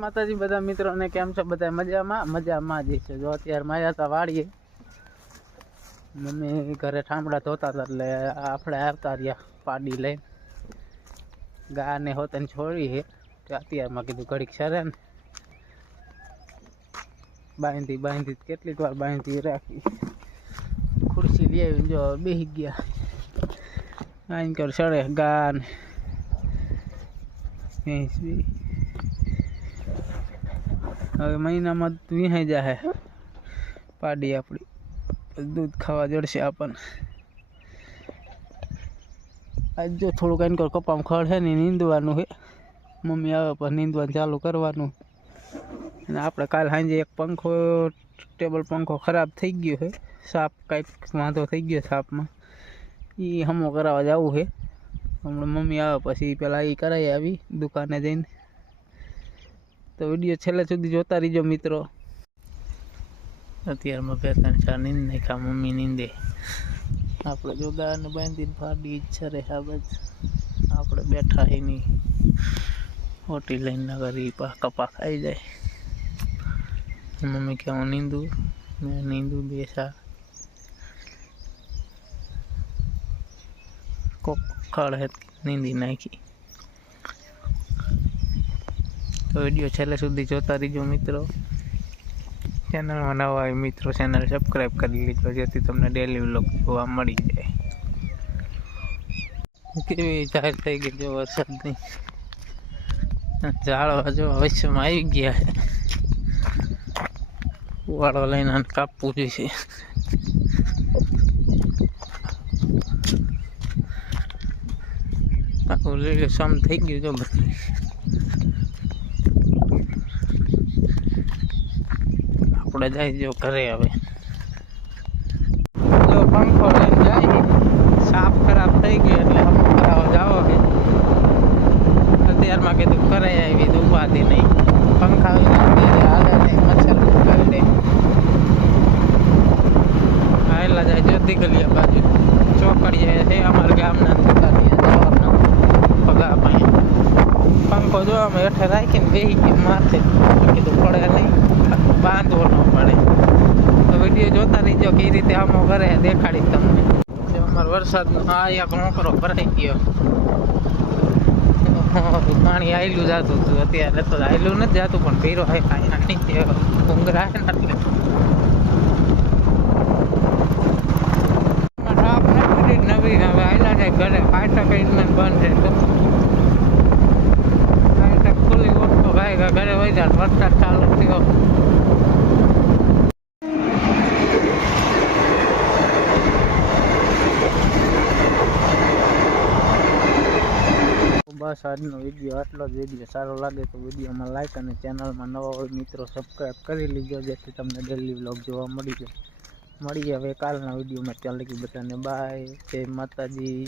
માતાજી બધા મિત્રોને કેમ છો? બધા મજામાં જ છે। જો અત્યારે માર્યા હતા વાડીએ, મમ્મી ઘરે ઠામડા ધોતા હતા એટલે આપણે આવતા રહ્યા પાડી લઈને। ગાને હોતને છોડી છે તો અત્યારમાં કીધું ઘડીક સરે ને બાંધી કેટલીક વાર બાંધી રાખી। ખુરશી લઈ આવી, જો બેસી ગયા આઈ કર સડે ગાન ભેંસ બી। હવે મહિનામાં વિહાઈ જાય પાડી આપણી, દૂધ ખાવા જડશે આપણને। આજ જો થોડુંક આઈને કપામાં ખડ છે ને નીંદવાનું છે, મમ્મી આવે પછી નીંદવાનું ચાલુ કરવાનું। અને આપણે કાલ સાંજે એક પંખો ટેબલ પંખો ખરાબ થઈ ગયો છે, સાપ કાંઈક વાંધો થઈ ગયો સાપમાં, એ હમો કરાવવા જવું છે। હમણાં મમ્મી આવે પછી પેલા એ કરાવી આવી દુકાને જઈને। તો વિડીયો છેલ્લે સુધી જોતા રહીજો મિત્રો। અત્યારમાં બે ત્રણ ચાર નીંદ નાખ્યા, મમ્મી નીંદે, આપણે જો ગાને બાંધીને ફાડી ઈચ્છા રે સાબજ આપણે બેઠા એની હોટી લઈને નગર કપા ખાઈ જાય। મમ્મી કે હું નીંદું, મેં નીંદું બેસા કોક ખડ હે નીંદી નાખી। તો વિડીયો છેલ્લે સુધી જોતા રહીજો મિત્રો। ચેનલમાં નવા હોય મિત્રો ચેનલ સબસ્ક્રાઈબ કરી લીધો, જેથી તમને ડેલી વ્લોગ જોવા મળી જાય। કેવી જાહેર થઈ ગઈ જો વરસાદની, ઝાડવા જો વચ્ચેમાં આવી ગયા છે, વાળો લઈને કાપવું જોઈશે। આખું લીલુંછમ થઈ ગયું જો બધું। આપણે જાય જો ઘરે, હવે જો પંખો લઈને જાય, સાપ ખરાબ થઈ ગયો એટલે હમ કરાવવા જાવ છે। અત્યારમાં કીધું કરે આવી તો ઉપાધિ નહીં, પંખા હાલે નહીં, મચ્છર કરડે। આવેલા જાય જો દીકલિયા બાજુ ચોકડીએ છે અમારા ગામના જવાના પગા પાસે પંખો જો અમે હેઠે રાખીને બેસી ગયો માથે, કીધું પડે નહીં, બાંધવો ન પડે। તો વિડીયો જોતા રહીજો કે રીતે આમો કરે દેખાડી તમને। અમારો વરસાદનો આ એક મોકરો ભરાઈ ગયો, પાણી આવેલું જતું હતું, અત્યારે તો આવેલું નથી જતું પણ ભીરો અહીંયા નીચે ભૂંગરા છે ને એટલે નવી હવે આવેલા ને ઘરે ફાટક બંધ છે, ફાટક ખુલ્લી ઓટો ભાઈ ઘરે વહી જાય, વરસાદ ચાલુ થયો। બસ આજનો વિડીયો આટલો જ। વિડીયો સારો લાગે તો વિડીયોમાં લાઈક અને ચેનલમાં નવા હોય મિત્રો સબસ્ક્રાઈબ કરી લીજો, જેથી તમને ડેલી વ્લોગ જોવા મળી જાય। મળીએ હવે કાલના વિડીયોમાં, ત્યાં લગી બધાને બાય, જય માતાજી।